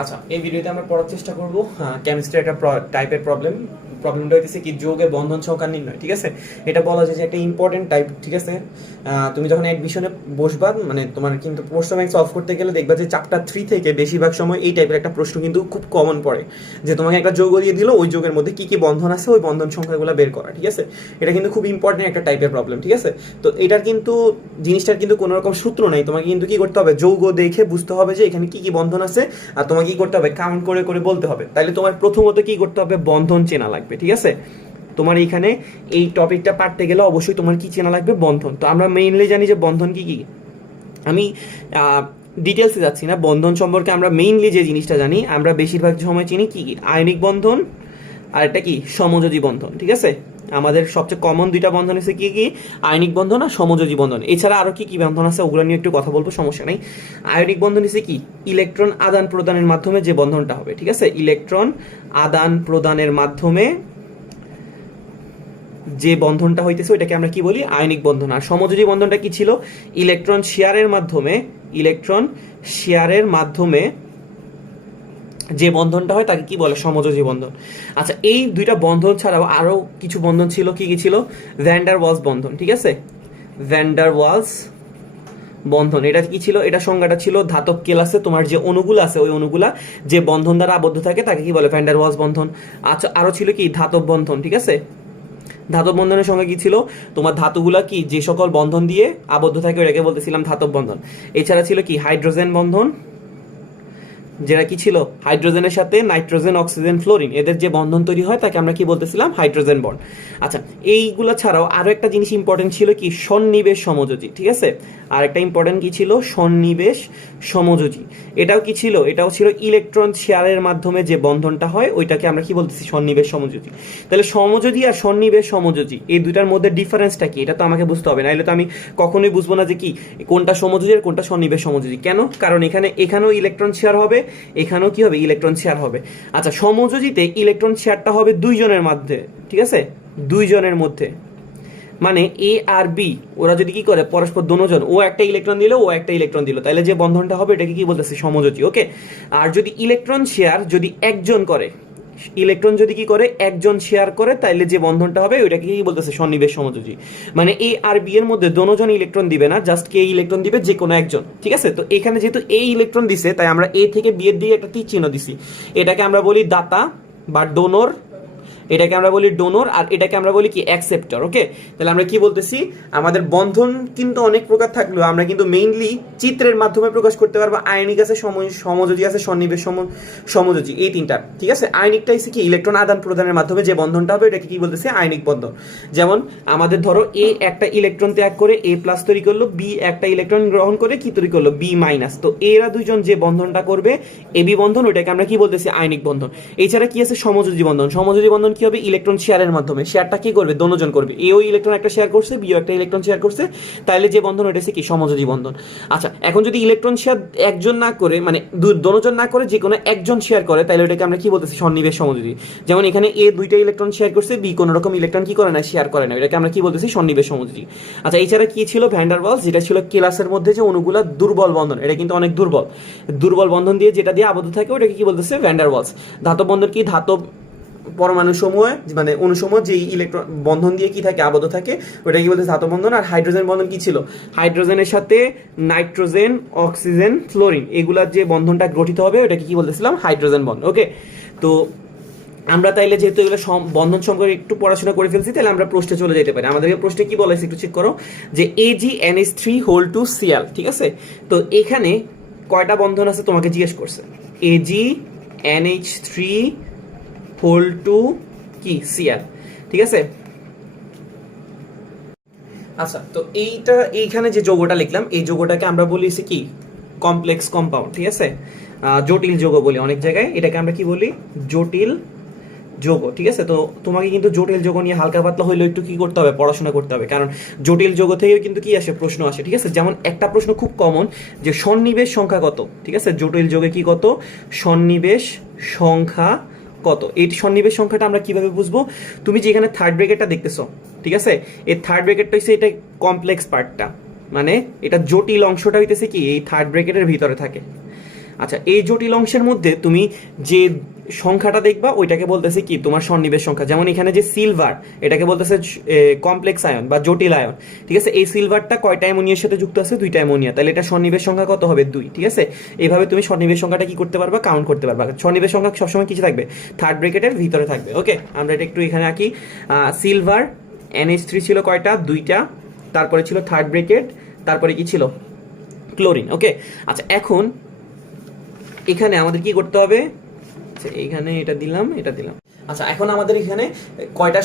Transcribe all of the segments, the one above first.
আচ্ছা এই ভিডিওতে আমরা পড়ার চেষ্টা করব। কেমিস্ট্রি একটা টাইপের প্রবলেম প্রবলেমটা হইতেছে কি যোগের বন্ধন সংখ্যা নির্ণয়, ঠিক আছে? এটা বলা যায় যে একটা ইম্পর্টেন্ট টাইপ ঠিক আছে? তুমি যখন অ্যাডমিশনে বসবা মানে তোমার কিন্তু প্রশ্ন ব্যাংক সলভ করতে গেলে দেখবা যে চ্যাপ্টার থ্রি থেকে বেশিরভাগ সময় এই টাইপের একটা প্রশ্ন কিন্তু খুব কমন পড়ে। যে তোমাকে একটা যোগ দিয়ে দিল, ওই যোগের মধ্যে কি কি বন্ধন আছে, ওই বন্ধন সংখ্যাগুলো বের করা, ঠিক আছে? এটা কিন্তু খুব ইম্পর্টেন্ট একটা টাইপের প্রবলেম ঠিক আছে? তো এটার কিন্তু, জিনিসটার কিন্তু কোনো রকম সূত্র নেই। তোমাকে কিন্তু কি করতে হবে? যৌগ দেখে বুঝতে হবে যে এখানে কি কি বন্ধন আছে, আর তোমাকে কি করতে হবে? কাউন্ট করে করে বলতে হবে। তাহলে তোমার প্রথমত কি করতে হবে? বন্ধন চেনা লাগবে। ঠিক আছে? তোমার এইখানে এই টপিকটা পারতে গেলে অবশ্যই তোমার কি চেনা লাগবে? বন্ধন। তো আমরা মেইনলি জানি যে বন্ধন কি কি? আমি ডিটেলসে যাচ্ছি না। বন্ধন সম্পর্কে আমরা মেইনলি যে জিনিসটা জানি, আমরা বেশিরভাগ সময় চিনি কি কি? আয়নিক বন্ধন, আর একটা কি? সমযোজী বন্ধন, ঠিক আছে? আমাদের সবচেয়ে কমন দুইটা বন্ধন আছে কি কি? আয়নিক বন্ধন আর সমযোজী বন্ধন। এছাড়া আরও কি কি বন্ধন আছে? ওগুলো নিয়ে একটু কথা বলব, সমস্যা নেই। আয়নিক বন্ধন হচ্ছে কি? ইলেকট্রন আদান প্রদানের মাধ্যমে যে বন্ধনটা হবে, ঠিক আছে? ইলেকট্রন আদান প্রদানের মাধ্যমে যে বন্ধনটা হইতেছে ওইটাকে আমরা কি বলি? আয়নিক বন্ধন। আর সমযোজী বন্ধনটা কি ছিল? ইলেকট্রন শেয়ারের মাধ্যমে, ইলেকট্রন শেয়ারের মাধ্যমে যে বন্ধনটা হয় তাকে কি বলে? সমযোজী বন্ধন। আচ্ছা এই দুইটা বন্ধন ছাড়াও আরও কিছু বন্ধন ছিল, কি কি ছিল? ভ্যান্ডার ওয়ালস বন্ধন, ঠিক আছে? ভ্যান্ডার ওয়ালস বন্ধন, এটা কি ছিল? এটা সংজ্ঞাটা ছিল ধাতব কেলাসে তোমার যে অণুগুলো আছে, ওই অণুগুলা যে বন্ধন দ্বারা আবদ্ধ থাকে, তাকে কি বলে? ভ্যান্ডার ওয়ালস বন্ধন। আচ্ছা আরও ছিল কি? ধাতব বন্ধন, ঠিক আছে? ধাতব বন্ধনের সঙ্গে কি ছিল? তোমার ধাতুগুলা কি? যে সকল বন্ধন দিয়ে আবদ্ধ থাকে, ওটাকে বলতেছিলাম ধাতব বন্ধন। এছাড়া ছিল কি? হাইড্রোজেন বন্ধন। যেটা কি ছিল? হাইড্রোজেনের সাথে নাইট্রোজেন, অক্সিজেন, ফ্লোরিন, এদের যে বন্ধন তৈরি হয়, তাকে আমরা কি বলতেছিলাম? Hydrogen bond. আচ্ছা এইগুলো ছাড়াও আরও একটা জিনিস ইম্পর্টেন্ট ছিল কি? সন্নিবেশ সমযোজী, ঠিক আছে? আর একটা ইম্পর্টেন্ট কি ছিল? সন্নিবেশ সমযোজী। এটাও কি ছিল? এটাও ছিল ইলেকট্রন শেয়ারের মাধ্যমে যে বন্ধনটা হয়, ওইটাকে আমরা কি বলতেছি? সন্নিবেশ সমযোজী। তাহলে সমযোজী আর সন্নিবেশ সমযোজী, এই দুইটার মধ্যে ডিফারেন্সটা কি? এটা তো আমাকে বুঝতে হবে, নাহলে তো আমি কখনোই বুঝব না যে কি, কোনটা সমযোজী আর কোনটা সন্নিবেশ সমযোজী। কেন? কারণ এখানে, এখানেও ইলেকট্রন শেয়ার হবে, এখানেও কি হবে? ইলেকট্রন শেয়ার হবে। আচ্ছা সমযোজীতে ইলেকট্রন শেয়ারটা হবে দুইজনের মধ্যে, ঠিক আছে? দুইজনের মধ্যে। মানে এ আর বি ওরা যদি কি করে, পরস্পর দোনোজন ও একটা ইলেকট্রন দিল, ও একটা ইলেকট্রন দিল। তাহলে যে বন্ধনটা হবে, এটাকে কি বলতেছে? সমযোজী ওকে আর যদি ইলেকট্রন শেয়ার যদি একজন করে ইলেকট্রন যদি কি করে, একজন শেয়ার করে, তাইলে যে বন্ধনটা হবে, ওইটাকে কি বলতেছে? সন্নিবেশ সমযোজী। মানে এ আর বি এর মধ্যে দোনোজন ইলেকট্রন দিবে না জাস্ট কে ইলেকট্রন দিবে যে কোনো একজন, ঠিক আছে? তো এখানে যেহেতু এই ইলেকট্রন দিছে, তাই আমরা এ থেকে বি এর দিকে একটা তীর চিহ্ন দিছি। এটাকে আমরা বলি দাতা বা ডোনর এটাকে আমরা বলি ডোনর আর এটাকে আমরা বলি কি অ্যাকসেপ্টর, ওকে? তাহলে আমরা কি বলতেছি? আমাদের বন্ধন কিন্তু অনেক প্রকার থাকলেও আমরা কিন্তু মেইনলি চিত্রের মাধ্যমে প্রকাশ করতে পারব। আয়নিক আছে সম- সমযোজী আছে, সন্নিবেশ, সম- সমযোজী, এই তিনটা, ঠিক আছে? আয়নিকটা হচ্ছে কি ইলেকট্রন আদান প্রদানের মাধ্যমে যে বন্ধনটা হবে, এটাকে কি বলতেছে? আয়নিক বন্ধন। যেমন আমাদের ধরো এ একটা ইলেকট্রন ত্যাগ করে, এ প্লাস তৈরি করল, বি একটা ইলেকট্রন গ্রহণ করে, কি তৈরি করল? বি মাইনাস তো এরা দুইজন যে বন্ধনটা করবে এবি বন্ধন, ওইটাকে আমরা কি বলতেছি? আয়নিক বন্ধন। এছাড়া কি আছে? সমযোজী বন্ধন। সমযোজী বন্ধন কি হবে? ইলেকট্রন শেয়ারের মাধ্যমে। শেয়ারটা কি করবে? দোনোজন করবে। এও ইলেকট্রন একটা শেয়ার করছে বিও একটা ইলেকট্রন শেয়ার করছে। তাইলে যে বন্ধন হচ্ছে কি? সমযোজী বন্ধন। আচ্ছা এখন যদি ইলেকট্রন শেয়ার একজন না করে মানে দোনোজন না করে যে কোনো একজন শেয়ার করে তাহলে ওইটাকে আমরা কি বলতেছি? সন্নিবেশ সমযোজী। যেমন এখানে এ দুইটা ইলেকট্রন শেয়ার করছে বি কোনো রকম ইলেকট্রন কি করে না শেয়ার করে না। এটাকে আমরা কি বলতেছি? সন্নিবেশ সমযোজী। আচ্ছা এছাড়া কি ছিল? ভ্যান্ডারওয়ালস যেটা ছিল কেলাসের মধ্যে যে অনুগুলা দুর্বল বন্ধন, এটা কিন্তু অনেক দুর্বল। দুর্বল বন্ধন দিয়ে যেটা দিয়ে আবদ্ধ থাকে ওটাকে কি বলতেছে? ভ্যান্ডারওয়ালস ধাতব বন্ধন কি? ধাতব পরমাণু সমূহে মানে অনুসমূহ যে ইলেকট্রন বন্ধন দিয়ে কি থাকে, আবদ্ধ থাকে ওটা কি বলতে ধাতব বন্ধন আর হাইড্রোজেন বন্ধন কি ছিল? হাইড্রোজেনের সাথে নাইট্রোজেন, অক্সিজেন, ফ্লোরিন, এগুলার যে বন্ধনটা গঠিত হবে ওটাকে কি বলতেছিলাম? হাইড্রোজেন বন্ধন ওকে তো আমরা তাইলে যেহেতু এগুলো বন্ধন সম্পর্কে একটু পড়াশোনা করে ফেলছি তাহলে আমরা প্রশ্নে চলে যেতে পারি। আমাদেরকে প্রশ্নে কি বলেছে একটু চেক করো? যে AG NS three whole two CL ঠিক আছে? তো এখানে কয়টা বন্ধন আছে তোমাকে জিজ্ঞেস করছে? AG NH three whole two কি? সিএল ঠিক আছে? আচ্ছা তো এইটা, এইখানে যে যৌগটা লিখলাম, এই যৌগটাকে আমরা বলি হচ্ছে কি? কমপ্লেক্স কম্পাউন্ড, ঠিক আছে? জটিল যৌগ বলি অনেক জায়গায়। এটাকে আমরা কি বলি? জটিল যোগ, ঠিক আছে? তো তোমাকে কিন্তু জটিল যোগ নিয়ে হালকা পাতলা হইলেও একটু কি করতে হবে? পড়াশোনা করতে হবে। কারণ জটিল যোগ থেকেও কিন্তু কি আসে? প্রশ্ন আসে, ঠিক আছে? যেমন একটা প্রশ্ন খুব কমন যে সন্নিবেশ সংখ্যা কত? ঠিক আছে? জটিল যোগে কি কত? সন্নিবেশ সংখ্যা কত? এই সন্নিবেশ সংখ্যাটা আমরা কীভাবে বুঝব? তুমি যে এখানে থার্ড ব্রেকেটটা দেখতেছো, ঠিক আছে? এই থার্ড ব্রেকেটটা হচ্ছে এটা কমপ্লেক্স পার্টটা মানে এটা জটিল অংশটা হইতেছে কি? এই থার্ড ব্রেকেটের ভিতরে থাকে। আচ্ছা এই জটিল অংশের মধ্যে তুমি যে সংখ্যাটা দেখবা, ওইটাকে বলতেছে কি, তোমার সন্নিবেশ সংখ্যা। যেমন এখানে যে সিলভার এটাকে বলতেছে কমপ্লেক্স আয়ন বা জটিল আয়ন ঠিক আছে? এই সিলভারটা কয়টা অ্যামোনিয়ার সাথে যুক্ত আছে? দুইটা অ্যামোনিয়া। তাহলে এটা সন্নিবেশ সংখ্যা কত হবে? দুই। ঠিক আছে? এইভাবে তুমি সন্নিবেশ সংখ্যাটা কি করতে পারবা? কাউন্ট করতে পারবা। সন্নিবেশ সংখ্যা সবসময় কিছু থাকবে? থার্ড ব্রেকেটের ভিতরে থাকবে। ওকে আমরা এটা একটু এখানে আঁকি। সিলভার এনএইচ থ্রি ছিল কয়টা? দুইটা। তারপরে ছিল থার্ড ব্রেকেট তারপরে কি ছিল? ক্লোরিন ওকে আচ্ছা এখন এখানে আমাদের কি করতে হবে? আচ্ছা এইখানে এটা দিলাম এটা দিলাম। আচ্ছা এখন আমাদের এখানে কয়টা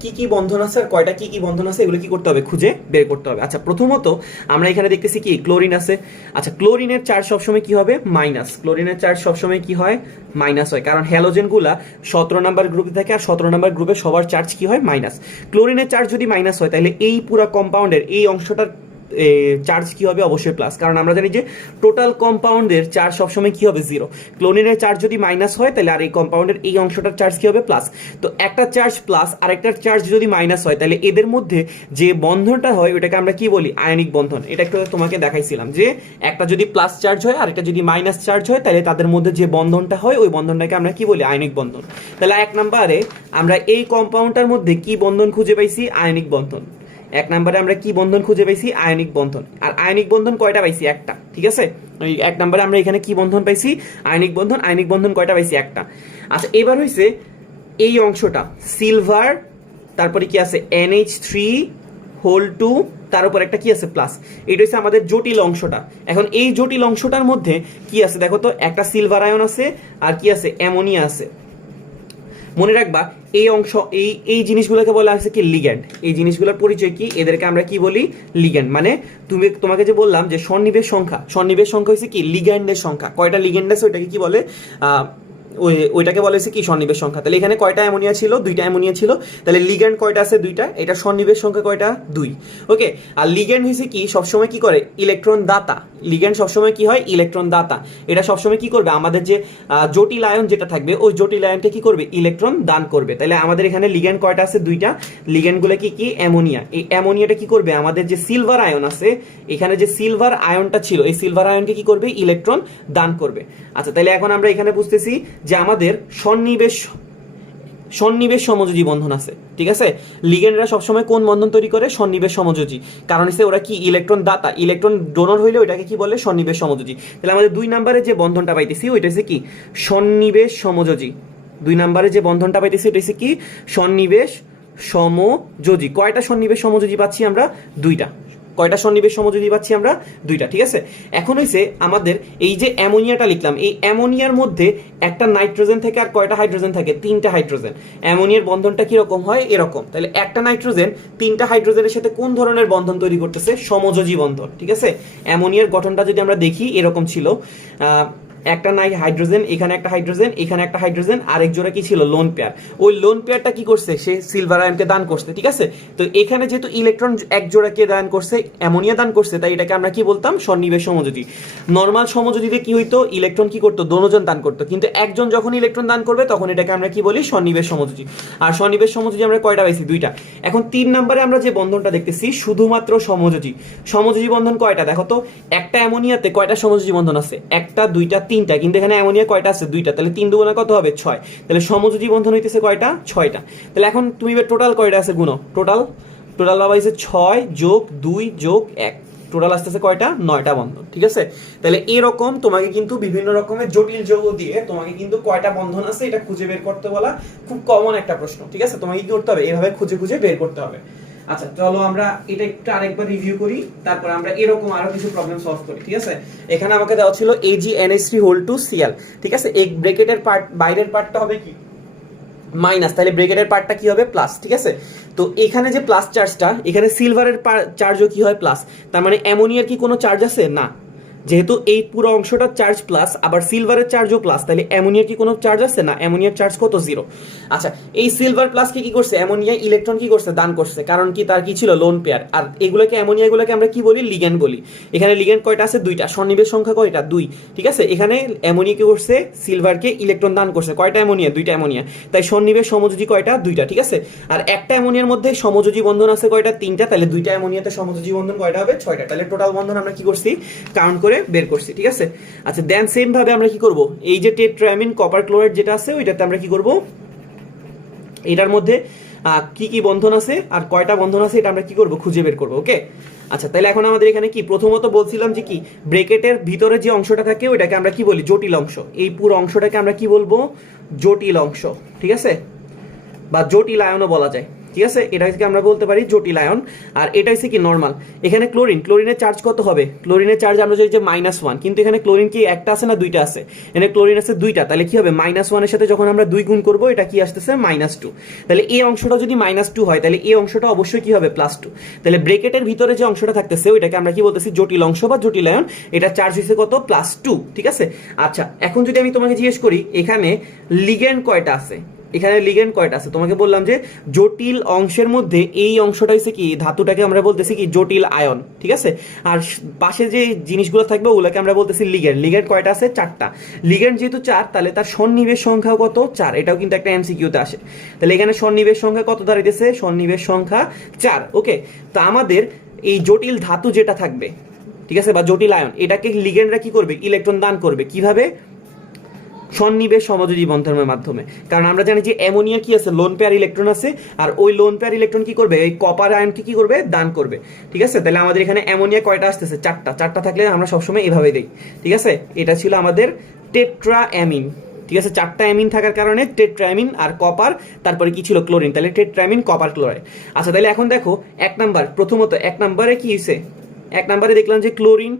কি কি বন্ধন আছে আর কয়টা কি কি বন্ধন আছে এগুলো কি করতে হবে? খুঁজে বের করতে হবে। আচ্ছা প্রথমত আমরা এখানে দেখতেছি কি, ক্লোরিন আছে। আচ্ছা ক্লোরিনের চার্জ সবসময় কি হবে? মাইনাস। ক্লোরিনের চার্জ সবসময় কি হয়? মাইনাস হয়। কারণ হ্যালোজেনগুলা সতেরো নাম্বার গ্রুপে থাকে আর সতেরো নাম্বার গ্রুপে সবার চার্জ কি হয়? মাইনাস। ক্লোরিনের চার্জ যদি মাইনাস হয়, তাহলে এই পুরো কম্পাউন্ডের এই অংশটার চার্জ কি হবে? অবশ্যই প্লাস কারণ আমরা জানি যে টোটাল কম্পাউন্ডের চার্জ সবসময় কি হবে? জিরো ক্লোরিনের চার্জ যদি মাইনাস হয়, তাহলে আর এই কম্পাউন্ডের এই অংশটার চার্জ কি হবে? প্লাস তো একটা চার্জ প্লাস আরেকটার চার্জ যদি মাইনাস হয়, তাহলে এদের মধ্যে যে বন্ধনটা হয়, ওটাকে আমরা কি বলি? আয়নিক বন্ধন। এটা একটু তোমাকে দেখাইছিলাম যে একটা যদি প্লাস চার্জ হয় আর একটা যদি মাইনাস চার্জ হয়, তাহলে তাদের মধ্যে যে বন্ধনটা হয়, ওই বন্ধনটাকে আমরা কি বলি? আয়নিক বন্ধন। তাহলে এক নম্বরে আমরা এই কম্পাউন্ডটার মধ্যে কি বন্ধন খুঁজে পাইছি? আয়নিক বন্ধন। এক নম্বরে আমরা কি বন্ধন খুঁজে পাইছি? আয়নিক বন্ধন। আর আয়নিক বন্ধন কয়টা পাইছি? একটা। ঠিক আছে? ওই এক নম্বরে আমরা এখানে কি বন্ধন পাইছি? আয়নিক বন্ধন। আয়নিক বন্ধন কয়টা পাইছি? একটা। আচ্ছা এবার হইছে এই অংশটা। সিলভার তারপরে কি আছে? এনএইচ থ্রি হোল টু তার উপর একটা কি আছে? প্লাস এটা হচ্ছে আমাদের জটিল অংশটা। এখন এই জটিল অংশটার মধ্যে কি আছে? দেখো তো, একটা সিলভার আয়ন আছে, আর কি আছে? অ্যামোনিয়া আছে। মনে রাখবা, এই অংশ, এই এই জিনিসগুলোকে বলা হয়েছে কি লিগ্যান্ড এই জিনিসগুলোর পরিচয় কি? এদেরকে আমরা কি বলি? লিগ্যান্ড মানে তুমি, তোমাকে যে বললাম যে সন্নিবেশ সংখ্যা সন্নিবেশ সংখ্যা হচ্ছে কি? লিগ্যান্ডের সংখ্যা। কয়টা লিগ্যান্ড আছে? ওইটাকে কি বলে? ওই, ওইটাকে বলা হয়েছে কি সন্নিবেশ সংখ্যা। তাহলে এখানে কয়টা অ্যামোনিয়া ছিল? দুইটা অ্যামোনিয়া ছিল। তাহলে লিগ্যান্ড কয়টা আছে? দুইটা। এটা সন্নিবেশ সংখ্যা কয়টা? দুই। ওকে আর লিগ্যান্ড হয়েছে কি, সবসময় কি করে? ইলেকট্রন দাতা লিগ্যান্ড সবসময় কি হয়? ইলেকট্রন দাতা এটা সবসময় কি করবে? আমাদের যে জটিল আয়ন যেটা থাকবে, ওই জটিল আয়নকে কি করবে? ইলেকট্রন দান করবে। তাহলে আমাদের এখানে লিগ্যান্ড কয়টা আছে? দুইটা। লিগ্যান্ডগুলো কি কি? অ্যামোনিয়া। এই অ্যামোনিয়াটা কি করবে? আমাদের যে সিলভার আয়ন আছে, এখানে যে সিলভার আয়নটা ছিল, এই সিলভার আয়নকে কি করবে? ইলেকট্রন দান করবে। আচ্ছা তাহলে এখন আমরা এখানে বুঝতেছি যে আমাদের সন্নিবেশ সন্নিবেশ সমযোজী বন্ধন আছে, ঠিক আছে? লিগেন্ডরা সবসময় কোন বন্ধন তৈরি করে? সন্নিবেশ সমযোজী। কারণ হচ্ছে ওরা কি ইলেকট্রন দাতা? ইলেকট্রন ডোনর হইলে ওইটাকে কি বলে? সন্নিবেশ সমযোজী। তাহলে আমাদের দুই নম্বরে যে বন্ধনটা পাইতেছি, ওইটা হচ্ছে কি? সন্নিবেশ সমযোজী। দুই নম্বরে যে বন্ধনটা পাইতেছি, ওইটা হচ্ছে কি? সন্নিবেশ সমযোজী। কয়টা সন্নিবেশ সমযোজী পাচ্ছি আমরা? দুইটা। কয়টা সন্নিবেশ সমযোজী পাচ্ছি আমরা? দুইটা, ঠিক আছে? এখন হইছে আমাদের এই যে অ্যামোনিয়াটা লিখলাম, এই অ্যামোনিয়ার মধ্যে একটা নাইট্রোজেন থেকে আর কয়টা হাইড্রোজেন থাকে? তিনটা হাইড্রোজেন। অ্যামোনিয়ার বন্ধনটা কীরকম হয়? এরকম। তাহলে একটা নাইট্রোজেন তিনটা হাইড্রোজেনের সাথে কোন ধরনের বন্ধন তৈরি করতেছে? সমযোজী বন্ধন, ঠিক আছে? অ্যামোনিয়ার গঠনটা যদি আমরা দেখি, এরকম ছিল। একটা নাই হাইড্রোজেন, এখানে একটা হাইড্রোজেন, এখানে একটা হাইড্রোজেন আরেক জোড়া কি ছিল? লোন পেয়ার ওই লোন পেয়ারটা কি করছে? সে সিলভার আয়নকে দান করছে, ঠিক আছে? তো এখানে যেহেতু ইলেকট্রন এক জোড়াকে দান করছে, অ্যামোনিয়া দান করছে, তাই এটাকে আমরা কি বলতাম? সন্নিবেশ সমযোজী। নর্মাল সমযোজীতে কি হইতো? ইলেকট্রন কি করতো? দোনোজন দান করতো। কিন্তু একজন যখন ইলেকট্রন দান করবে, তখন এটাকে আমরা কি বলি? সন্নিবেশ সমযোজী। আর সন্নিবেশ সমযোজী আমরা কয়টা পাইছি? দুইটা। এখন তিন নম্বরে আমরা যে বন্ধনটা দেখতেছি, শুধুমাত্র সমযোজী। সমযোজী বন্ধন কয়টা? দেখো তো, একটা অ্যামোনিয়াতে কয়টা সমযোজী বন্ধন আছে? একটা, দুইটা তিনটা, কিন্তু এখানে অ্যামোনিয়া কয়টা আছে? দুইটা। তাহলে তিন দুগুণা কত হবে? ছয়। তাহলে সমযোজী বন্ধন হইতেছে কয়টা? ছয়টা। তাহলে এখন তুমি টোটাল কয়টা আছে গুণ টোটাল টোটাল বাবা হয়েছে ছয় যোগ দুই যোগ এক। টোটাল আসতেছে কয়টা? নয়টা বন্ধন, ঠিক আছে? তাহলে এরকম তোমাকে কিন্তু বিভিন্ন রকমের জটিল যৌগ দিয়ে তোমাকে কিন্তু কয়টা বন্ধন আছে এটা খুঁজে বের করতে বলা খুব কমন একটা প্রশ্ন, ঠিক আছে? তোমাকে কি করতে হবে? এভাবে খুঁজে খুঁজে বের করতে হবে। আচ্ছা চলো আমরা এটা একটু আরেকবার রিভিউ করি, তারপর আমরা এরকম আরও কিছু প্রবলেম সলভ করি, ঠিক আছে? এখানে আমাকে দেওয়া ছিল AG NS three whole two CL ঠিক আছে? এক ব্রেকেটের পার্ট বাইরের পার্টটা হবে কি? মাইনাস তাহলে ব্রেকেটের পার্টটা কি হবে? প্লাস ঠিক আছে? তো এখানে যে প্লাস চার্জটা এখানে সিলভারের চার্জও কি হয়? প্লাস তার মানে অ্যামোনিয়ার কি কোনো চার্জ আছে? না। যেহেতু এই পুরো অংশটা চার্জ প্লাস আবার সিলভারের চার্জও প্লাস তাহলে অ্যামোনিয়ার কি কোনো চার্জ আছে না? অ্যামোনিয়ার চার্জ কত? জিরো আচ্ছা এই সিলভার প্লাসকে কি করছে? অ্যামোনিয়া ইলেকট্রন কি করছে? দান করছে। কারণ কি তার কি ছিল? লোন পেয়ার আর এগুলোকে অ্যামোনিয়াগুলোকে আমরা কি বলি? লিগ্যান্ড বলি। এখানে লিগ্যান্ড কয়টা আছে? দুইটা। সন্নিবেশ সংখ্যা কয়টা? দুই। ঠিক আছে? এখানে অ্যামোনিয়া কি করছে? সিলভারকে ইলেকট্রন দান করছে। কয়টা অ্যামোনিয়া দুইটা অ্যামোনিয়া তাই সন্নিবেশ সমযোজী কয়টা? দুইটা। ঠিক আছে? আর একটা অ্যামোনিয়ার মধ্যে সমযোজী বন্ধন আছে কয়টা? তিনটা। তাহলে দুইটা অ্যামোনিয়াতে সমযোজী বন্ধন কয়টা হবে? ছয়টা। তাহলে টোটাল বন্ধন আমরা কি করছি? কাউন্ট করে করে বের করছি, ঠিক আছে? আচ্ছা দেন সেম ভাবে আমরা কি করব? এই যে টেট্রামিন কপার ক্লোরাইড যেটা আছে, ওইটাতে আমরা কি করব? এটার মধ্যে কি কি বন্ধন আছে আর কয়টা বন্ধন আছে এটা আমরা কি করব? খুঁজে বের করব ওকে আচ্ছা তাহলে এখন আমাদের এখানে কি? প্রথমত বলছিলাম যে কি? ব্রেকেটের ভিতরে যে অংশটা থাকে, ওইটাকে আমরা কি বলি? জটিল অংশ। এই পুরো অংশটাকে আমরা কি বলব? জটিল অংশ, ঠিক আছে? বা জটিল আয়নও বলা যায়। ঠিক আছে? এটা হচ্ছে আমরা বলতে পারি জটিল আয়ন। আর এটা হচ্ছে কি নর্মাল এখানে ক্লোরিন ক্লোরিনের চার্জ কত হবে? ক্লোরিনের চার্জ আমরা যদি যে মাইনাস ওয়ান কিন্তু এখানে ক্লোরিন কি একটা আছে না দুইটা আছে? এখানে ক্লোরিন আছে দুইটা, তাহলে কি হবে? মাইনাস ওয়ানের সাথে যখন আমরা দুই গুণ করব, এটা কি আসতেছে? মাইনাস টু তাহলে এই অংশটা যদি মাইনাস টু হয়, তাহলে এই অংশটা অবশ্যই কি হবে? প্লাস টু তাহলে ব্রেকেটের ভিতরে যে অংশটা থাকতেছে, ওইটাকে আমরা কি বলতেছি? জটিল অংশ বা জটিল আয়ন। এটা চার্জ হয়েছে কত? প্লাস টু ঠিক আছে? আচ্ছা এখন যদি আমি তোমাকে জিজ্ঞেস করি, এখানে লিগেন্ড কয়টা আছে? এখানে লিগেন্ড কয়টা আছে? তোমাকে বললাম যে জটিল অংশের মধ্যে এই অংশটা হচ্ছে কি, ধাতুটাকে আমরা বলতেছি কি, জটিল আয়ন, ঠিক আছে? আর পাশে যে জিনিসগুলো থাকবে ওগুলোকে আমরা বলতেছি লিগেন্ড লিগেন্ড কয়টা আছে? চারটা। লিগেন্ড যেহেতু চার, তাহলে তার সন্নিবেশ সংখ্যাও কত? চার। এটাও কিন্তু একটা এমসিকিউতে আসে। তাহলে এখানে সন্নিবেশ সংখ্যা কত দাঁড়াইতেছে? সন্নিবেশ সংখ্যা চার ওকে তো আমাদের এই জটিল ধাতু যেটা থাকবে, ঠিক আছে? বা জটিল আয়ন, এটাকে লিগেন্ডরা কি করবে? ইলেকট্রন দান করবে। কীভাবে? সন্নিবেশ সমযোজী বন্ধনের মাধ্যমে। কারণ আমরা জানি যে অ্যামোনিয়া কি আছে? লোন পেয়ার ইলেকট্রন আছে। আর ওই লোন পেয়ার ইলেকট্রন কি করবে? এই কপার আয়নকে কি করবে? দান করবে। ঠিক আছে? তাহলে আমাদের এখানে অ্যামোনিয়া কয়টা আসতেছে? চারটা। চারটা থাকলে আমরা সবসময় এভাবে দিই। ঠিক আছে? এটা ছিল আমাদের টেট্রা অ্যামিন ঠিক আছে? চারটা অ্যামিন থাকার কারণে টেট্রামিন আর কপার, তারপরে কি ছিল? ক্লোরিন। তাহলে টেট্রামিন কপার, ক্লোরাইড। আচ্ছা তাহলে এখন দেখো, এক নাম্বার। প্রথমত, এক নাম্বারে কি হয়েছে এক নাম্বারে দেখলাম যে ক্লোরিন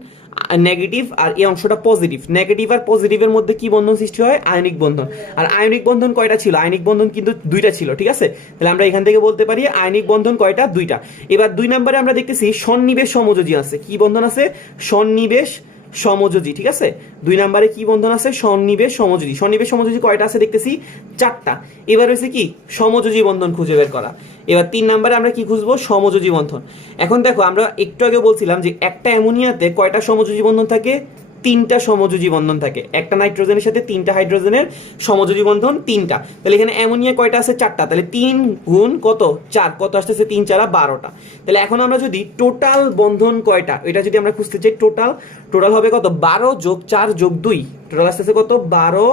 নেগেটিভ আর এই অংশটা পজিটিভ নেগেটিভ আর পজিটিভের মধ্যে কি বন্ধন সৃষ্টি হয়? আয়নিক বন্ধন। আর আয়নিক বন্ধন কয়টা ছিল? আয়নিক বন্ধন কিন্তু দুইটা ছিল, ঠিক আছে? তাহলে আমরা এখান থেকে বলতে পারি আয়নিক বন্ধন কয়টা? দুইটা। এবার দুই নম্বরে আমরা দেখতেছি সন্নিবেশ সমযোজী আছে। কি বন্ধন আছে? সন্নিবেশ সমযোজী, ঠিক আছে? দুই নাম্বারে কি বন্ধন আছে? সন্নিবেশ সমযোজী। সন্নিবেশ সমযোজী কয়টা আছে দেখতেছি? চারটা। এবার হয়েছে কি? সমযোজী বন্ধন খুঁজে বের করা। এবার তিন নাম্বারে আমরা কি খুঁজবো? সমযোজী বন্ধন। এখন দেখো, আমরা একটু আগে বলছিলাম যে একটা অ্যামোনিয়াতে কয়টা সমযোজী বন্ধন থাকে? তিনটা সমযোজী বন্ধন থাকে। একটা নাইট্রোজেনের সাথে তিনটা হাইড্রোজেনের সমযোজী বন্ধন তিনটা। তাহলে এখানে অ্যামোনিয়া কয়টা আছে? চারটা। তাহলে তিন গুণ কত? চার। কত আসতেছে? তিন চারা বারোটা। তাহলে এখন আমরা যদি টোটাল বন্ধন কয়টা? এটা যদি আমরা খুঁজতে চাই, টোটাল টোটাল হবে কত? বারো যোগ চার যোগ দুই। টোটাল আসতেছে কত? বারো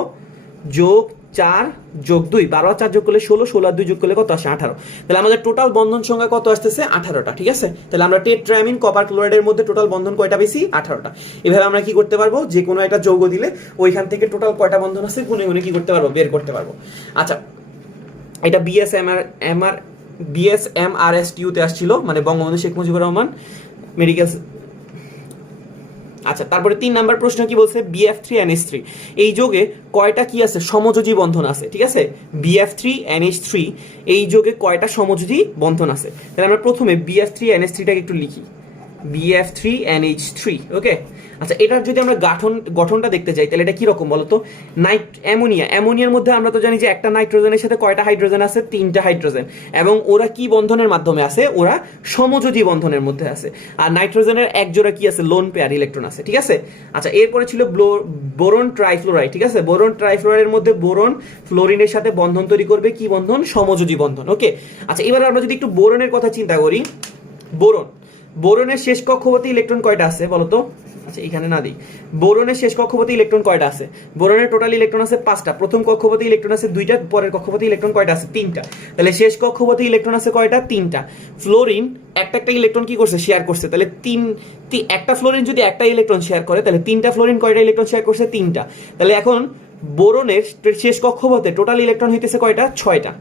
যোগ চার যোগ দুই, বারো, আর চার যোগ করলে ষোলো ষোলো আর দুই যোগ করলে কত আসে? আঠারো। তাহলে আমাদের টোটাল বন্ধন সংখ্যা কত আসতেছে? আঠারোটা, ঠিক আছে? তাহলে আমরা টেট্রামিন কপার ক্লোরাইডের মধ্যে টোটাল বন্ধন কয়টা বেশি আঠারোটা। এভাবে আমরা কি করতে পারব? যে কোনো একটা যৌগ দিলে ওইখান থেকে টোটাল কয়টা বন্ধন আছে গুনে গুনে কি করতে পারব? বের করতে পারব। আচ্ছা এটা BS M R M R BS M R S টিউতে আসছিল মানে বঙ্গবন্ধু শেখ মুজিবুর রহমান মেডিকেল আচ্ছা তারপরে তিন নাম্বার প্রশ্ন কি বলছে? বিএফ থ্রি এনএস থ্রি এই যোগে কয়টা কি আছে? সমযোজী বন্ধন আছে, ঠিক আছে? বিএফ থ্রি এনএস থ্রি এই যোগে কয়টা সমযোজী বন্ধন আছে? তাহলে আমরা প্রথমে বিএফ থ্রি এনএস থ্রিটাকে একটু লিখি। BF three NH three okay আচ্ছা এটার যদি আমরা গঠন, গঠনটা দেখতে চাই তাহলে এটা কি রকম বলতো? নাইট অ্যামোনিয়া। অ্যামোনিয়ার মধ্যে আমরা তো জানি যে একটা নাইট্রোজেনের সাথে কয়টা হাইড্রোজেন আছে? তিনটা হাইড্রোজেন। এবং ওরা কি বন্ধনের মাধ্যমে আছে? ওরা সমযোজী বন্ধনের মধ্যে আছে। আর নাইট্রোজেনের এক জোড়া কি আছে? লোন পেয়ার ইলেকট্রন আছে, ঠিক আছে? আচ্ছা এরপরে ছিল বোরন ট্রাইফ্লোরাইড ঠিক আছে? বোরন ট্রাইফ্লোরাইডের মধ্যে বোরন ফ্লোরিনের সাথে বন্ধন তৈরি করবে কি বন্ধন? সমযোজী বন্ধন ওকে আচ্ছা এবার আমরা যদি একটু বোরনের কথা চিন্তা করি বোরন বোরনের শেষ কক্ষপথে ইলেকট্রন কয়টা আছে বলতো? আচ্ছা এখানে না দিই। বোরনের শেষ কক্ষপথে ইলেকট্রন কয়টা আছে? বোরনের টোটাল ইলেকট্রন আছে পাঁচটা। প্রথম কক্ষপথে ইলেকট্রন আছে দুইটা, পরের কক্ষপথে ইলেকট্রন কয়টা আছে? তিনটা। তাহলে শেষ কক্ষপথে ইলেকট্রন আছে কয়টা? তিনটা। ফ্লোরিন একটা একটা ইলেকট্রন কি করছে? শেয়ার করছে। তাহলে তিন একটা ফ্লোরিন যদি একটা ইলেকট্রন শেয়ার করে, তাহলে তিনটা ফ্লোরিন কয়টা ইলেকট্রন শেয়ার করছে? তিনটা। তাহলে এখন বোরনের শেষ কক্ষপথে টোটাল ইলেকট্রন হইতেছে কয়টা? ছয়টা।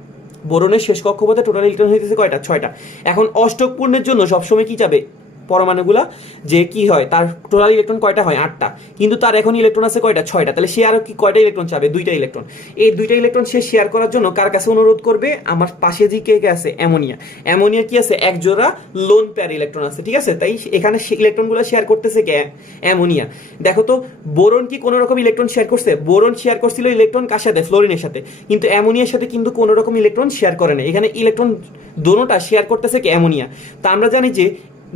বোরনের শেষ কক্ষপথে টোটাল ইলেকট্রন হইতেছে কয়টা? ছয়টা। এখন অষ্টক পূর্ণের জন্য সবসময় কি যাবে? পরমাণুগুলা যে কি হয়, তার টোটাল ইলেকট্রন কয়টা হয়? আটটা। কিন্তু তার এখন ইলেকট্রন আছে কয়টা? ছয়টা। তাহলে সে আরও কি কয়টা ইলেকট্রন চাবে? দুইটা ইলেকট্রন। এই দুইটা ইলেকট্রন সে শেয়ার করার জন্য কার কাছে অনুরোধ করবে? আমার পাশে যে কে কে আছে? অ্যামোনিয়া। অ্যামোনিয়ার কি আছে? এক জোড়া লোন পেয়ার ইলেকট্রন আছে, ঠিক আছে? তাই এখানে ইলেকট্রনগুলো শেয়ার করতেছে কে? অ্যামোনিয়া। দেখো তো, বোরন কি কোনো রকম ইলেকট্রন শেয়ার করছে? বোরন শেয়ার করছিল ইলেকট্রন কার সাথে? ফ্লোরিনের সাথে। কিন্তু অ্যামোনিয়ার সাথে কিন্তু কোনো রকম ইলেকট্রন শেয়ার করে না এখানে ইলেকট্রন দোনোটা শেয়ার করতেছে কি? অ্যামোনিয়া। তা আমরা জানি যে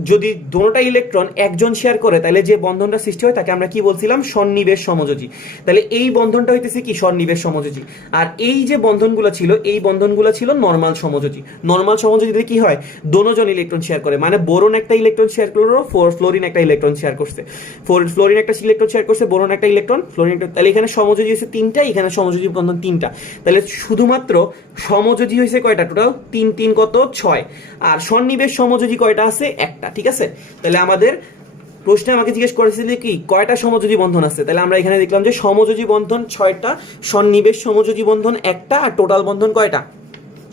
যদি দুটোটা ইলেকট্রন একজন শেয়ার করে, তাহলে যে বন্ধনটা সৃষ্টি হয় তাকে আমরা কি বলছিলাম? সন্নিবেশ সমযোজী। তাহলে এই বন্ধনটা হইতেছে কি? সন্নিবেশ সমযোজী। আর এই যে বন্ধনগুলো ছিল, এই বন্ধনগুলো ছিল নর্মাল সমযোজী। নর্মাল সমযোজীতে কি হয়? দোনোজন ইলেকট্রন শেয়ার করে। মানে বোরন একটা ইলেকট্রন শেয়ার করল ফোর ফ্লোরিন একটা ইলেকট্রন শেয়ার করছে। ফোর ফ্লোরিন একটা ইলেকট্রন শেয়ার করছে, বোরন একটা ইলেকট্রন ফ্লোরিন একটা তাহলে এখানে সমযোজী হয়েছে তিনটা, এখানে সমযোজী বন্ধন তিনটা। তাহলে শুধুমাত্র সমযোজী হয়েছে কয়টা? টোটাল তিন তিন কত? ছয়। আর সন্নিবেশ সমযোজী কয়টা আছে? একটা। ঠিক আছে? তাহলে আমাদের প্রশ্নে আমাকে জিজ্ঞেস করেছিল কি, কয়টা সমযোজী বন্ধন আছে? তাহলে আমরা এখানে দেখলাম যে সমযোজী বন্ধন ছয়টা, সন্নিবেশ সমযোজী বন্ধন একটা, আর টোটাল বন্ধন কয়টা?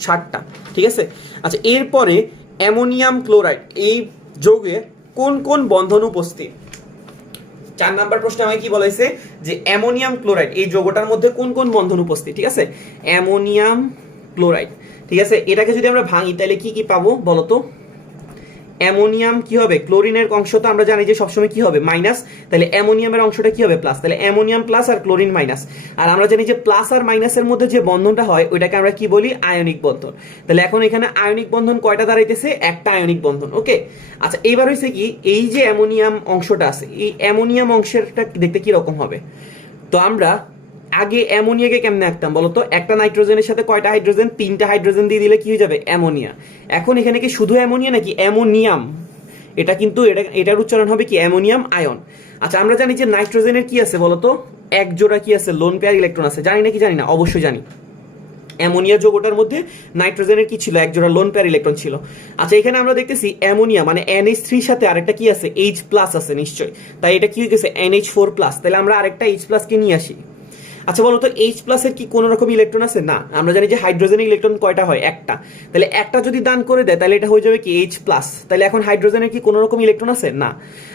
ষাটটা ঠিক আছে? আচ্ছা এরপরে অ্যামোনিয়াম ক্লোরাইড, এই যোগে কোন কোন বন্ধন উপস্থিত? চার নাম্বার প্রশ্নে আমাকে কি বলেছে যে অ্যামোনিয়াম ক্লোরাইড, এই যৌগটার মধ্যে কোন কোন বন্ধন উপস্থিত, ঠিক আছে? অ্যামোনিয়াম ক্লোরাইড, ঠিক আছে? এটাকে যদি আমরা ভাঙি, তাহলে কি কি পাবো বলো তো অ্যামোনিয়াম কি হবে? ক্লোরিনের অংশ তো আমরা জানি যে সবসময় কি হবে? মাইনাস। তাহলে অ্যামোনিয়ামের অংশটা কি হবে? প্লাস। তাহলে অ্যামোনিয়াম প্লাস আর ক্লোরিন মাইনাস। আর আমরা জানি যে প্লাস আর মাইনাসের মধ্যে যে বন্ধনটা হয়, ওইটাকে আমরা কি বলি? আয়নিক বন্ধন। তাহলে এখন এখানে আয়নিক বন্ধন কয়টা দাঁড়াইতেছে? একটা আয়নিক বন্ধন, ওকে? আচ্ছা এইবার হয়েছে কি, এই যে অ্যামোনিয়াম অংশটা আছে, এই অ্যামোনিয়াম অংশেরটা দেখতে কি রকম হবে? তো আমরা আগে অ্যামোনিয়াকে কেমনে আঁকতাম বলতো একটা নাইট্রোজেনের সাথে কয়টা হাইড্রোজেন? তিনটা হাইড্রোজেন দিয়ে দিলে কি হয়ে যাবে? অ্যামোনিয়া। এখন এখানে কি শুধু অ্যামোনিয়া নাকি অ্যামোনিয়াম? এটা কিন্তু এটা, এটার উচ্চারণ হবে কি? Ammonium ion. আচ্ছা আমরা জানি যে নাইট্রোজেনের কি আছে বলতো এক জোড়া কি আছে? লোন পেয়ার ইলেকট্রন আছে। জানি নাকি জানি না? অবশ্যই জানি। অ্যামোনিয়া যৌগটার মধ্যে নাইট্রোজেনের কি ছিল? এক জোড়া লোন পেয়ার ইলেকট্রন ছিল। আচ্ছা এখানে আমরা দেখতেছি অ্যামোনিয়া মানে এনএইচ থ্রির সাথে আরেকটা কি আছে? এইচ প্লাস আছে নিশ্চয়ই। তাই এটা কি হয়ে গেছে? এনএইচ ফোর প্লাস তাহলে আমরা আরেকটা এইচ প্লাসকে নিয়ে আসি। আচ্ছা বলো তো এইচ প্লাসের কি কোনো রকম ইলেকট্রন আছে? না, আমরা জানি যে হাইড্রোজেনের ইলেকট্রন কয়টা হয়? একটা। তাহলে একটা যদি দান করে দেয়, তাহলে এটা হয়ে যাবে কি এইচ প্লাস তাহলে এখন হাইড্রোজেনের কি কোনো রকম ইলেকট্রন আছে? না।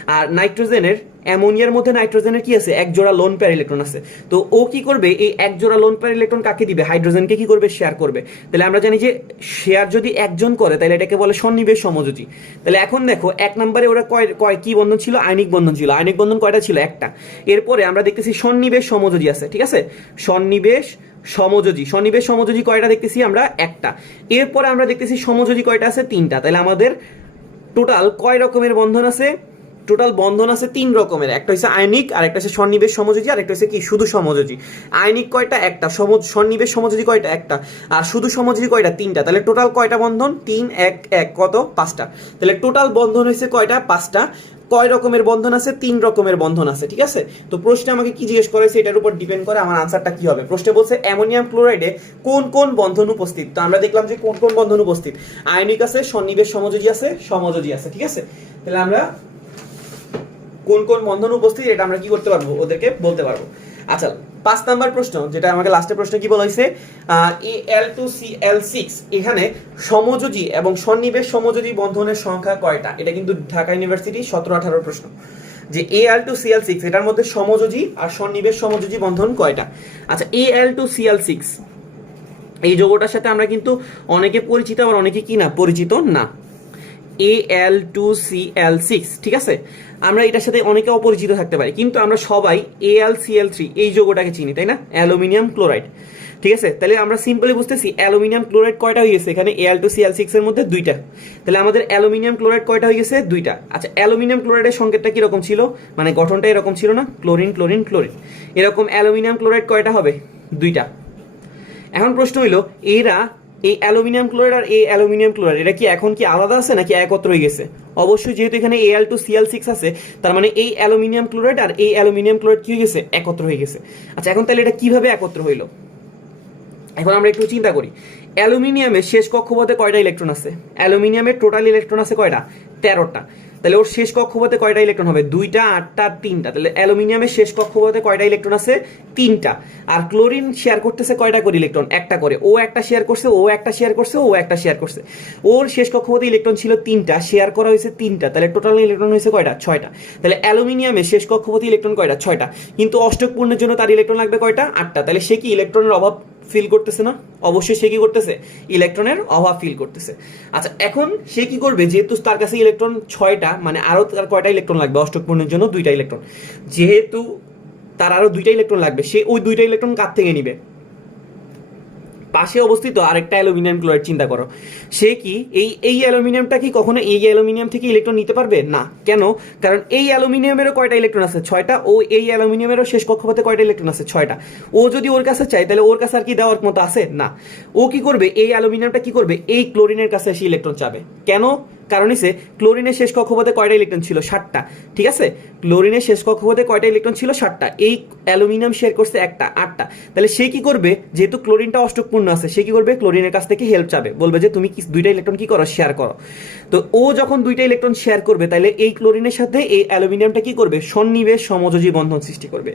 আর নাইট্রোজেনের অ্যামোনিয়ার মধ্যে নাইট্রোজেনের কি আছে? এক জোড়া লোন পেয়ার ইলেকট্রন আছে। তো ও কি করবে? এই এক জোড়া লোন পেয়ার ইলেকট্রন কাকে দিবে? হাইড্রোজেনকে কি করবে? শেয়ার করবে। তাহলে আমরা জানি যে শেয়ার যদি একজন করে, তাহলে এটাকে বলে সন্নিবেশ সমযোজী। তাহলে এখন দেখো, এক নম্বরে ওরা কয় কয়, কি বন্ধন ছিল? আয়নিক বন্ধন ছিল। আয়নিক বন্ধন কয়টা ছিল? একটা। এরপরে আমরা দেখতেছি সন্নিবেশ সমযোজী আছে, ঠিক আছে? সন্নিবেশ সমযোজী। সন্নিবেশ সমযোজী কয়টা দেখতেছি আমরা? একটা। এরপরে আমরা দেখতেছি সমযোজী কয়টা আছে? তিনটা। তাহলে আমাদের টোটাল কয় রকমের বন্ধন আছে? টোটাল বন্ধন আছে তিন রকমের। একটা হচ্ছে আয়নিক আর একটা হচ্ছে সন্নিবেশ সমযোজী আর একটা হচ্ছে কি? শুধু সমযোজী। আয়নিক কয়টা? একটা। সমজ, সন্নিবেশ সমযোজী কয়টা? একটা। আর শুধু সমযোজী কয়টা? তিনটা। তাহলে টোটাল কয়টা বন্ধন? তিন, এক এক। কত? পাঁচটা। তাহলে টোটাল বন্ধন হয়েছে কয়টা? পাঁচটা। কয় রকমের বন্ধন আছে? তিন রকমের বন্ধন আছে, ঠিক আছে? তো প্রশ্নে আমাকে কি জিজ্ঞেস করেছে এটার উপর ডিপেন্ড করে আমার আনসারটা কি হবে। প্রশ্নে বলছে, অ্যামোনিয়াম ক্লোরাইডে কোন কোন বন্ধন উপস্থিত? তো আমরা দেখলাম যে কোন কোন বন্ধন উপস্থিত? আয়নিক আছে, সন্নিবেশ সমযোজী আছে সমযোজী আছে, ঠিক আছে? তাহলে আমরা কোন কোন বন্ধন উপস্থিত, এটা আমরা কি করতে পারব? ওদেরকে বলতে পারব। আচ্ছা পাঁচ নাম্বার প্রশ্ন, যেটা আমাকে লাস্টের প্রশ্নে কি বলা হয়েছে? A L two C L six এখানে সমযোজী এবং সন্নিবেশ সমযোজী বন্ধনের সংখ্যা কয়টা? এটা কিন্তু ঢাকা ইউনিভার্সিটি সতেরো আঠারো প্রশ্ন। যে A L two C L six এটার মধ্যে সমযোজী আর সন্নিবেশ সমযোজী বন্ধন কয়টা? আচ্ছা A L two C L six এই যৌগটার সাথে আমরা কিন্তু অনেকে পরিচিত, আবার অনেকে কি না, পরিচিত না। A L two C L six ঠিক আছে? আমরা এটার সাথে অনেকে অপরিচিত থাকতে পারি, কিন্তু আমরা সবাই এ এল সি এল থ্রি এই যৌগটাকে চিনি, তাই না? অ্যালুমিনিয়াম ক্লোরাইড, ঠিক আছে? তাহলে আমরা সিম্পলি বুঝতেছি অ্যালুমিনিয়াম ক্লোরাইড কয়টা হয়ে গেছে? এখানে L two C L six এর মধ্যে দুইটা। তাহলে আমাদের অ্যালুমিনিয়াম ক্লোরাইড কয়টা হয়ে গেছে? দুইটা। আচ্ছা অ্যালুমিনিয়াম ক্লোরাইডের সংকেতটা কীরকম ছিল? মানে গঠনটা এরকম ছিল না? Chlorine chlorine chlorine. এরকম অ্যালুমিনিয়াম ক্লোরাইড কয়টা হবে? দুইটা। এখন প্রশ্ন হইল, এরা এই অ্যালুমিনিয়াম ক্লোরাইড আর এই অ্যালুমিনিয়াম ক্লোরাইড, এটা কি এখন কি আলাদা আছে নাকি একত্র হয়ে গেছে? অবশ্যই যেহেতু এখানে এল টু সিএল সিক্স আছে, তার মানে এই অ্যালুমিনিয়াম ক্লোরাইড আর এই অ্যালুমিনিয়াম ক্লোরাইড কি হয়ে গেছে? একত্র হয়ে গেছে। আচ্ছা এখন তাহলে এটা কীভাবে একত্র হইল? এখন আমরা একটু চিন্তা করি। অ্যালুমিনিয়ামের শেষ কক্ষপথে কয়টা ইলেকট্রন আছে? অ্যালুমিনিয়ামের টোটাল ইলেকট্রন আছে কয়টা? তেরোটা। তাহলে ওর শেষ কক্ষপথে কয়টা ইলেকট্রন হবে? দুইটা, আটটা, তিনটা। তাহলে অ্যালুমিনিয়ামের শেষ কক্ষপথে কয়টা ইলেকট্রন আছে? তিনটা। আর ক্লোরিন শেয়ার করতেছে কয়টা করে ইলেকট্রন একটা করে। ও একটা শেয়ার করছে, ও একটা শেয়ার করছে, ও একটা শেয়ার করছে। ওর শেষ কক্ষপথে ইলেকট্রন ছিল তিনটা শেয়ার করা হয়েছে তিনটা। তাহলে টোটাল ইলেকট্রন হয়েছে কয়টা? ছয়টা। তাহলে অ্যালুমিনিয়ামের শেষ কক্ষপথে ইলেকট্রন কয়টা? ছয়টা। কিন্তু অষ্টক পূর্ণের জন্য তার ইলেকট্রন লাগবে কয়টা? আটটা। তাহলে সে কি ইলেকট্রনের অভাব ফিল করতেছে না, অবশ্যই সে কি করতেছে? ইলেকট্রনের অভাব ফিল করতেছে। আচ্ছা এখন সে কি করবে? যেহেতু তার কাছে ইলেকট্রন ছয়টা মানে আরও তার কয়টা ইলেকট্রন লাগবে? অষ্টক পূর্ণের জন্য দুইটা ইলেকট্রন যেহেতু তার আরও দুইটা ইলেকট্রন লাগবে, সে ওই দুইটা ইলেকট্রন কার থেকে নিবে? পাশে অবস্থিত আরেকটা অ্যালুমিনিয়াম ক্লোরাইড, চিন্তা করো। সে কি এই এই অ্যালুমিনিয়ামটা কি কখনো এই অ্যালুমিনিয়াম থেকে ইলেকট্রন নিতে পারবে? না। কেন? কারণ এই অ্যালুমিনিয়ামেরও কয়টা ইলেকট্রন আছে? ছয়টা। ও এই অ্যালুমিনিয়ামেরও শেষ কক্ষপথে কয়টা ইলেকট্রন আছে? ছয়টা। ও যদি ওর কাছে চায়, তাহলে ওর কাছে আর কি দেওয়ার মতো আছে? না। ও কি করবে? এই অ্যালুমিনিয়ামটা কি করবে? এই ক্লোরিনের কাছে এসে ইলেকট্রন চাবে। কেন? কারণ হচ্ছে ক্লোরিনের শেষ কক্ষপথে কয়টা ইলেকট্রন ছিল? ষাটটা ঠিক আছে? ক্লোরিনের শেষ কক্ষপথে কয়টা ইলেকট্রন ছিল? ষাটটা এই অ্যালুমিনিয়াম শেয়ার করছে একটা, আটটা। তাহলে সে কি করবে? যেহেতু ক্লোরিনটা অষ্টকপূর্ণ আছে, সে কি করবে? ক্লোরিনের কাছ থেকে হেল্প চাবে। বলবে যে, তুমি কি দুইটা ইলেকট্রন কি করো? শেয়ার করো। তো ও যখন দুইটা ইলেকট্রন শেয়ার করবে তাহলে এই ক্লোরিনের সাথে এই অ্যালুমিনিয়ামটা কি করবে? সন্নিবেশ সমযোজী বন্ধন সৃষ্টি করবে।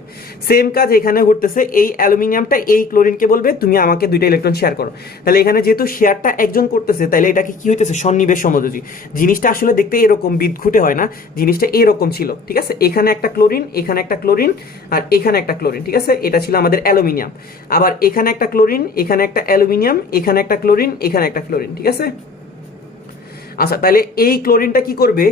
সেম কাজ এখানে ঘটতেছে, এই অ্যালুমিনিয়ামটা এই ক্লোরিনকে বলবে, তুমি আমাকে দুইটা ইলেকট্রন শেয়ার করো। তাহলে এখানে যেহেতু শেয়ারটা একজন করতেছে তাহলে এটাকে কি হইতেছে? সন্নিবেশ সমযোজী। জিনিসটা আসলে দেখতে এরকম, বিদঘুটে হয় না। জিনিসটা এরকম ছিল, ঠিক আছে? এখানে একটা ক্লোরিন এখানে একটা ক্লোরিন আর এখানে একটা ক্লোরিন ঠিক আছে? এটা ছিল আমাদের অ্যালুমিনিয়াম আবার এখানে একটা ক্লোরিন এখানে একটা অ্যালুমিনিয়াম এখানে একটা ক্লোরিন এখানে একটা ক্লোরিন ঠিক আছে? আচ্ছা তাহলে এই ক্লোরিনটা কি করবে?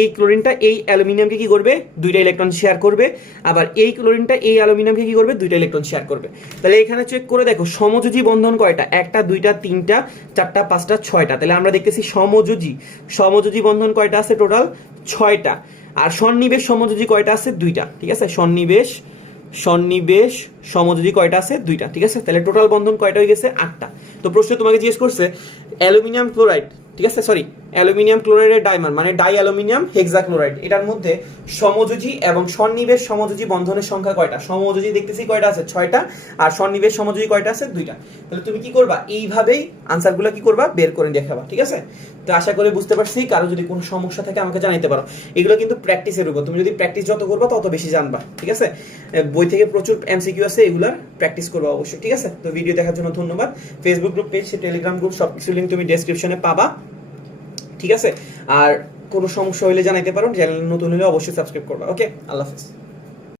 এই ক্লোরিনটা এই অ্যালুমিনিয়ামকে কি করবে? দুইটা ইলেকট্রন শেয়ার করবে। আবার এই ক্লোরিনটা এই অ্যালুমিনিয়ামকে কি করবে? দুইটা ইলেকট্রন শেয়ার করবে। তাহলে এখানে চেক করে দেখো, সমযোজী বন্ধন কয়টা? একটা, দুইটা, তিনটা, চারটা, পাঁচটা, ছয়টা। তাহলে আমরা দেখতেছি সমযোজী। সমযোজী বন্ধন কয়টা আছে টোটাল ছয়টা। আর সন্নিবেশ সমযোজী কয়টা আছে? দুইটা। ঠিক আছে? সন্নিবেশ সন্নিবেশ সমযোজী কয়টা আছে? দুইটা। ঠিক আছে? তাহলে টোটাল বন্ধন কয়টা হয়ে গেছে? আটটা। তো প্রশ্ন তোমাকে জিজ্ঞেস করছে, অ্যালুমিনিয়াম ক্লোরাইড ঠিক আছে? সরি অ্যালুমিনিয়াম ক্লোরাইডের ডাইমার মানে ডাই অ্যালুমিনিয়াম হেক্সা ক্লোরাইড এটার মধ্যে সমযোজী এবং সন্নিবেশ সমযোজী বন্ধনের সংখ্যা কয়টা? সমযোজী দেখতেছি কয়টা আছে? ছয়টা। আর সন্নিবেশ সমযোজী কয়টা আছে? দুইটা। তাহলে তুমি কি করবা? এইভাবেই আনসারগুলো কি করবা? বের করে দেখাবা, ঠিক আছে? তো আশা করি বুঝতে পারছি, কারও যদি কোনো সমস্যা থাকে আমাকে জানাইতে পারো। এগুলো কিন্তু প্র্যাকটিসের উপর, তুমি যদি প্র্যাকটিস যত করবা তত বেশি জানবা, ঠিক আছে? বই থেকে প্রচুর এমসিকিউ আছে এগুলার প্র্যাকটিস করবা অবশ্যই, ঠিক আছে? তো ভিডিও দেখার জন্য ধন্যবাদ। Facebook group page Telegram group সব কিছু লিঙ্ক তুমি ডেসক্রিপশনে পাবা। ঠিক আছে? আর কোনো সমস্যা হলে জানাইতে পারো, চ্যানেল নতুন হলে অবশ্যই সাবস্ক্রাইব করবা ওকে আল্লাহ হাফিজ।